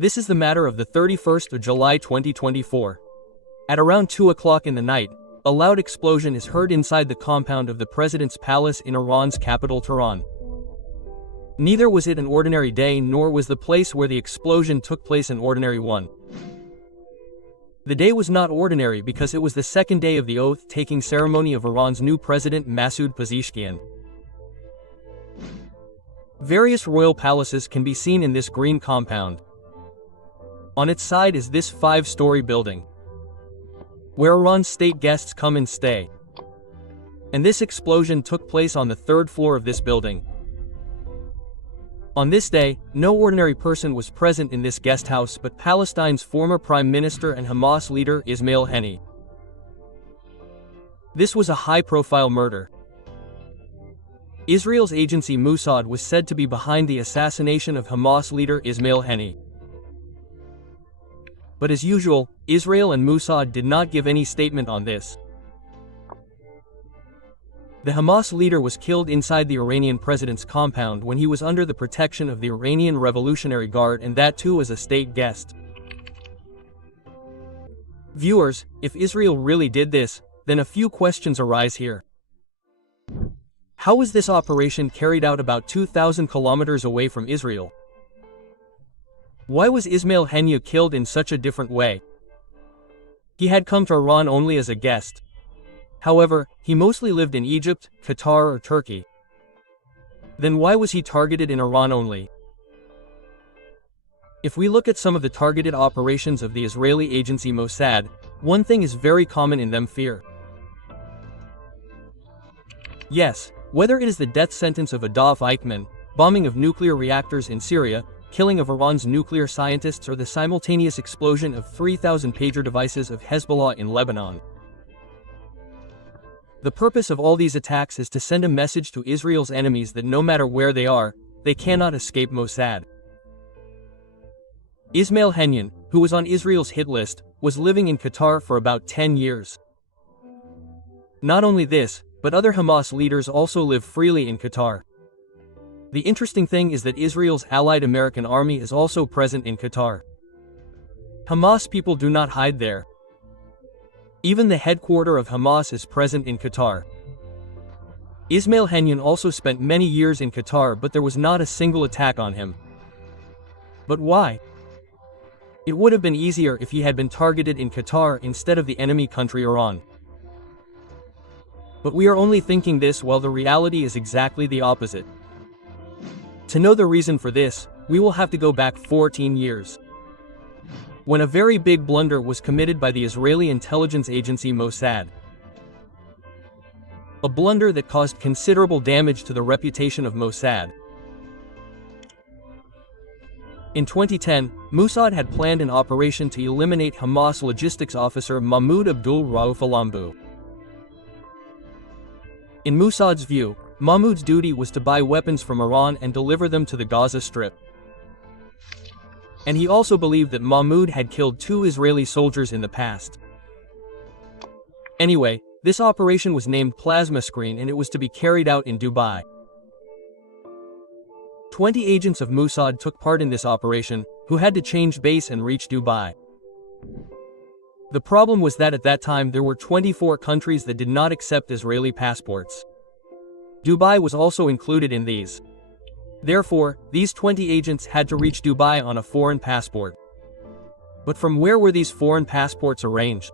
This is the matter of the 31st of July 2024. At around 2 o'clock in the night, a loud explosion is heard inside the compound of the president's palace in Iran's capital Tehran. Neither was it an ordinary day nor was the place where the explosion took place an ordinary one. The day was not ordinary because it was the second day of the oath-taking ceremony of Iran's new president Masoud Pezeshkian. Various royal palaces can be seen in this green compound. On its side is this 5-story building, where Iran's state guests come and stay. And this explosion took place on the 3rd floor of this building. On this day, no ordinary person was present in this guest house but Palestine's former prime minister and Hamas leader Ismail Haniyeh. This was a high-profile murder. Israel's agency Mossad was said to be behind the assassination of Hamas leader Ismail Haniyeh. But as usual, Israel and Mossad did not give any statement on this. The Hamas leader was killed inside the Iranian president's compound when he was under the protection of the Iranian Revolutionary Guard, and that too as a state guest. Viewers, if Israel really did this, then a few questions arise here. How was this operation carried out about 2,000 kilometers away from Israel? Why was Ismail Haniyeh killed in such a different way? He had come to Iran only as a guest. However, he mostly lived in Egypt, Qatar or Turkey. Then why was he targeted in Iran only? If we look at some of the targeted operations of the Israeli agency Mossad, one thing is very common in them: fear. Yes, whether it is the death sentence of Adolf Eichmann, bombing of nuclear reactors in Syria, killing of Iran's nuclear scientists, or the simultaneous explosion of 3,000 pager devices of Hezbollah in Lebanon. The purpose of all these attacks is to send a message to Israel's enemies that no matter where they are, they cannot escape Mossad. Ismail Haniyeh, who was on Israel's hit list, was living in Qatar for about 10 years. Not only this, but other Hamas leaders also live freely in Qatar. The interesting thing is that Israel's allied American army is also present in Qatar. Hamas people do not hide there. Even the headquarters of Hamas is present in Qatar. Ismail Haniyeh also spent many years in Qatar, but there was not a single attack on him. But why? It would have been easier if he had been targeted in Qatar instead of the enemy country Iran. But we are only thinking this while the reality is exactly the opposite. To know the reason for this, we will have to go back 14 years. When a very big blunder was committed by the Israeli intelligence agency Mossad. A blunder that caused considerable damage to the reputation of Mossad. In 2010, Mossad had planned an operation to eliminate Hamas logistics officer Mahmoud Abdul Rauf Alambu. In Mossad's view, Mahmoud's duty was to buy weapons from Iran and deliver them to the Gaza Strip. And he also believed that Mahmoud had killed 2 Israeli soldiers in the past. Anyway, this operation was named Plasma Screen and it was to be carried out in Dubai. 20 agents of Mossad took part in this operation, who had to change base and reach Dubai. The problem was that at that time there were 24 countries that did not accept Israeli passports. Dubai was also included in these. Therefore, these 20 agents had to reach Dubai on a foreign passport. But from where were these foreign passports arranged?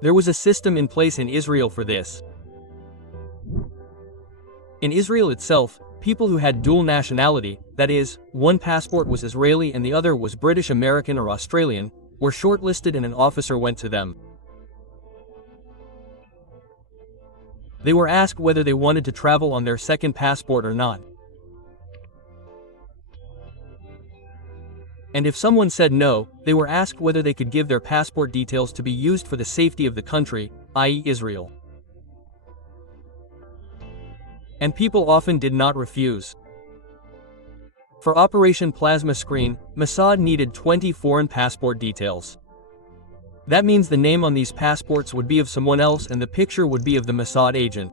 There was a system in place in Israel for this. In Israel itself, people who had dual nationality, that is, one passport was Israeli and the other was British American or Australian, were shortlisted and an officer went to them. They were asked whether they wanted to travel on their second passport or not. And if someone said no, they were asked whether they could give their passport details to be used for the safety of the country, i.e. Israel. And people often did not refuse. For Operation Plasma Screen, Mossad needed 20 foreign passport details. That means the name on these passports would be of someone else and the picture would be of the Mossad agent.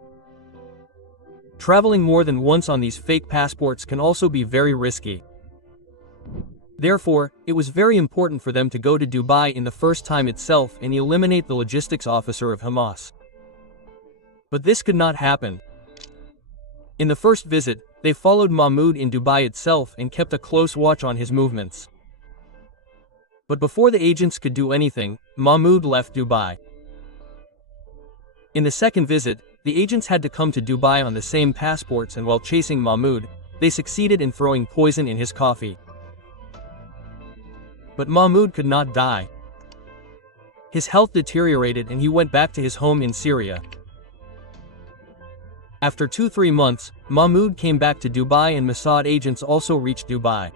Traveling more than once on these fake passports can also be very risky. Therefore, it was very important for them to go to Dubai in the first time itself and eliminate the logistics officer of Hamas. But this could not happen. In the first visit, they followed Mahmoud in Dubai itself and kept a close watch on his movements. But before the agents could do anything, Mahmoud left Dubai. In the second visit, the agents had to come to Dubai on the same passports, and while chasing Mahmoud, they succeeded in throwing poison in his coffee. But Mahmoud could not die. His health deteriorated and he went back to his home in Syria. After 2-3 months, Mahmoud came back to Dubai and Mossad agents also reached Dubai.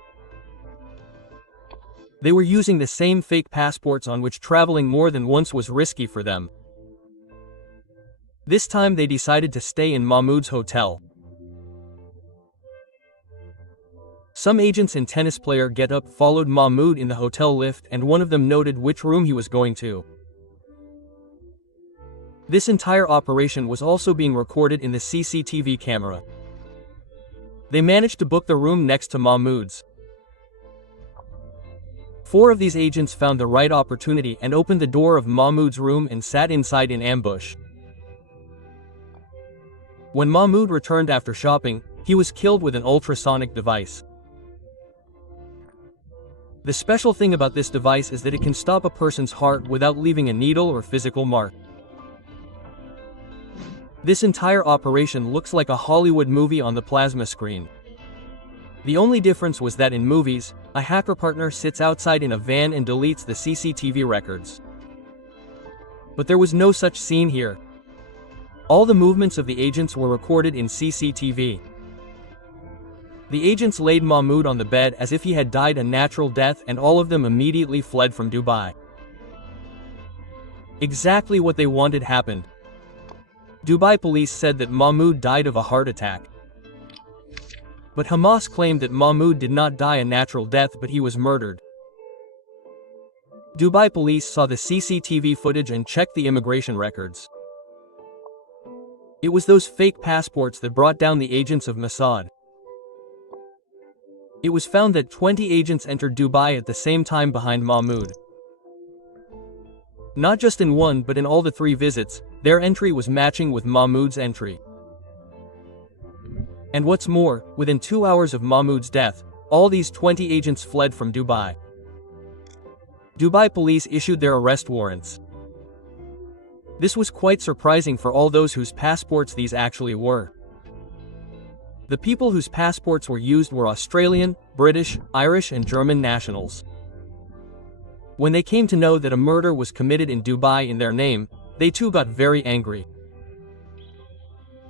They were using the same fake passports on which traveling more than once was risky for them. This time they decided to stay in Mahmoud's hotel. Some agents and tennis player get-up followed Mahmoud in the hotel lift, and one of them noted which room he was going to. This entire operation was also being recorded in the CCTV camera. They managed to book the room next to Mahmoud's. 4 of these agents found the right opportunity and opened the door of Mahmoud's room and sat inside in ambush. When Mahmoud returned after shopping, he was killed with an ultrasonic device. The special thing about this device is that it can stop a person's heart without leaving a needle or physical mark. This entire operation looks like a Hollywood movie on the plasma screen. The only difference was that in movies, a hacker partner sits outside in a van and deletes the CCTV records. But there was no such scene here. All the movements of the agents were recorded in CCTV. The agents laid Mahmoud on the bed as if he had died a natural death, and all of them immediately fled from Dubai. Exactly what they wanted happened. Dubai police said that Mahmoud died of a heart attack. But Hamas claimed that Mahmoud did not die a natural death, but he was murdered. Dubai police saw the CCTV footage and checked the immigration records. It was those fake passports that brought down the agents of Mossad. It was found that 20 agents entered Dubai at the same time behind Mahmoud. Not just in one but in all the 3 visits, their entry was matching with Mahmoud's entry. And what's more, within 2 hours of Mahmoud's death, all these 20 agents fled from Dubai. Dubai police issued their arrest warrants. This was quite surprising for all those whose passports these actually were. The people whose passports were used were Australian, British, Irish and German nationals. When they came to know that a murder was committed in Dubai in their name, they too got very angry.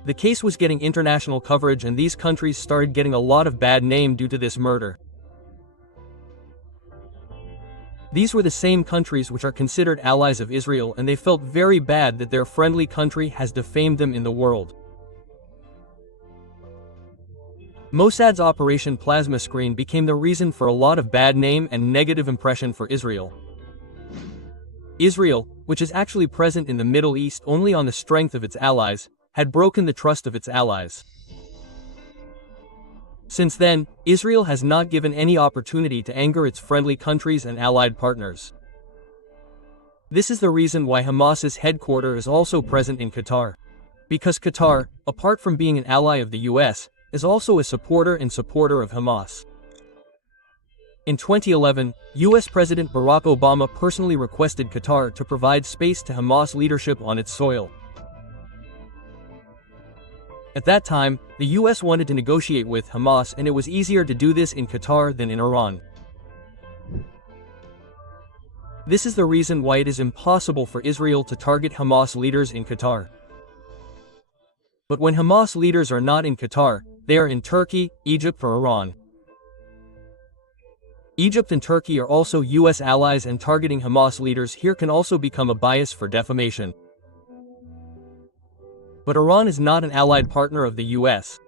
The case was getting international coverage and these countries started getting a lot of bad name due to this murder. These were the same countries which are considered allies of Israel, and they felt very bad that their friendly country has defamed them in the world. Mossad's Operation Plasma Screen became the reason for a lot of bad name and negative impression for Israel. Israel, which is actually present in the Middle East only on the strength of its allies, had broken the trust of its allies. Since then, Israel has not given any opportunity to anger its friendly countries and allied partners. This is the reason why Hamas's headquarters is also present in Qatar. Because Qatar, apart from being an ally of the US, is also a supporter of Hamas. In 2011, US President Barack Obama personally requested Qatar to provide space to Hamas leadership on its soil. At that time, the US wanted to negotiate with Hamas, and it was easier to do this in Qatar than in Iran. This is the reason why it is impossible for Israel to target Hamas leaders in Qatar. But when Hamas leaders are not in Qatar, they are in Turkey, Egypt or Iran. Egypt and Turkey are also US allies, and targeting Hamas leaders here can also become a bias for defamation. But Iran is not an allied partner of the US.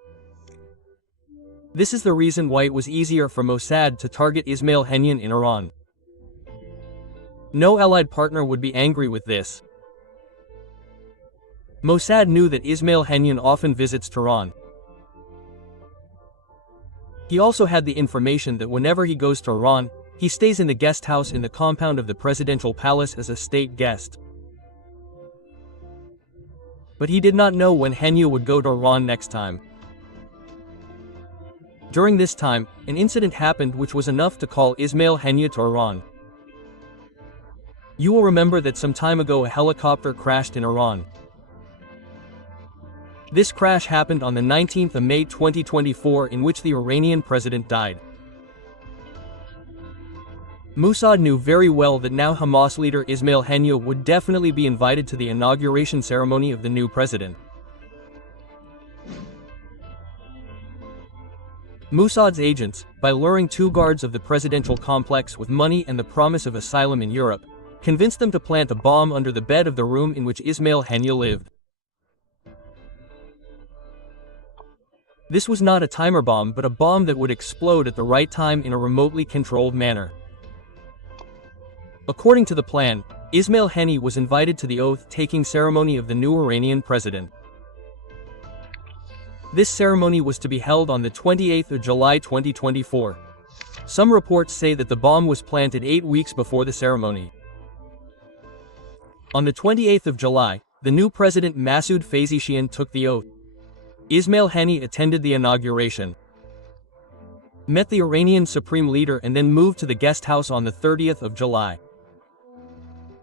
This is the reason why it was easier for Mossad to target Ismail Haniyeh in Iran. No allied partner would be angry with this. Mossad knew that Ismail Haniyeh often visits Tehran. He also had the information that whenever he goes to Iran, he stays in the guest house in the compound of the presidential palace as a state guest. But he did not know when Henya would go to Iran next time. During this time, an incident happened which was enough to call Ismail Henya to Iran. You will remember that some time ago a helicopter crashed in Iran. This crash happened on the 19th of May 2024, in which the Iranian president died. Mossad knew very well that now Hamas leader Ismail Henya would definitely be invited to the inauguration ceremony of the new president. Mossad's agents, by luring two guards of the presidential complex with money and the promise of asylum in Europe, convinced them to plant a bomb under the bed of the room in which Ismail Henya lived. This was not a timer bomb but a bomb that would explode at the right time in a remotely controlled manner. According to the plan, Ismail Henya was invited to the oath-taking ceremony of the new Iranian president. This ceremony was to be held on the 28th of July 2024. Some reports say that the bomb was planted 8 weeks before the ceremony. On the 28th of July, the new president Masoud Pezeshkian took the oath. Ismail Henya attended the inauguration, met the Iranian supreme leader and then moved to the guest house on the 30th of July.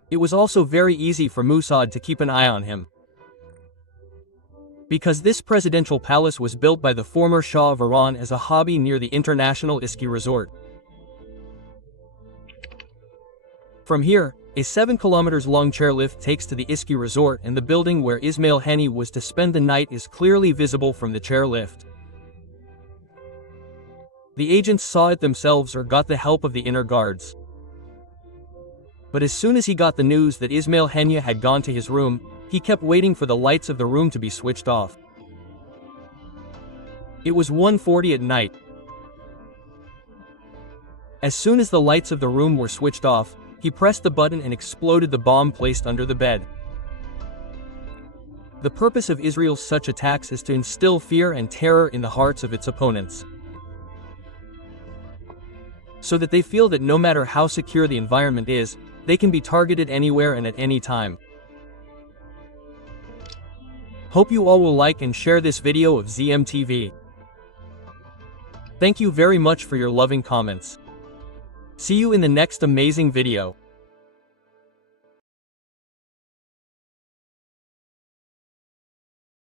It was also very easy for Mossad to keep an eye on him, because this presidential palace was built by the former Shah of Iran as a hobby near the international Iski resort. From here, a 7 kilometers long chairlift takes to the Iski resort, and the building where Ismail Henya was to spend the night is clearly visible from the chairlift. The agents saw it themselves or got the help of the inner guards. But as soon as he got the news that Ismail Henya had gone to his room, he kept waiting for the lights of the room to be switched off. It was 1:40 at night. As soon as the lights of the room were switched off, he pressed the button and exploded the bomb placed under the bed. The purpose of Israel's such attacks is to instill fear and terror in the hearts of its opponents, so that they feel that no matter how secure the environment is, they can be targeted anywhere and at any time. Hope you all will like and share this video of ZMTV. Thank you very much for your loving comments. See you in the next amazing video.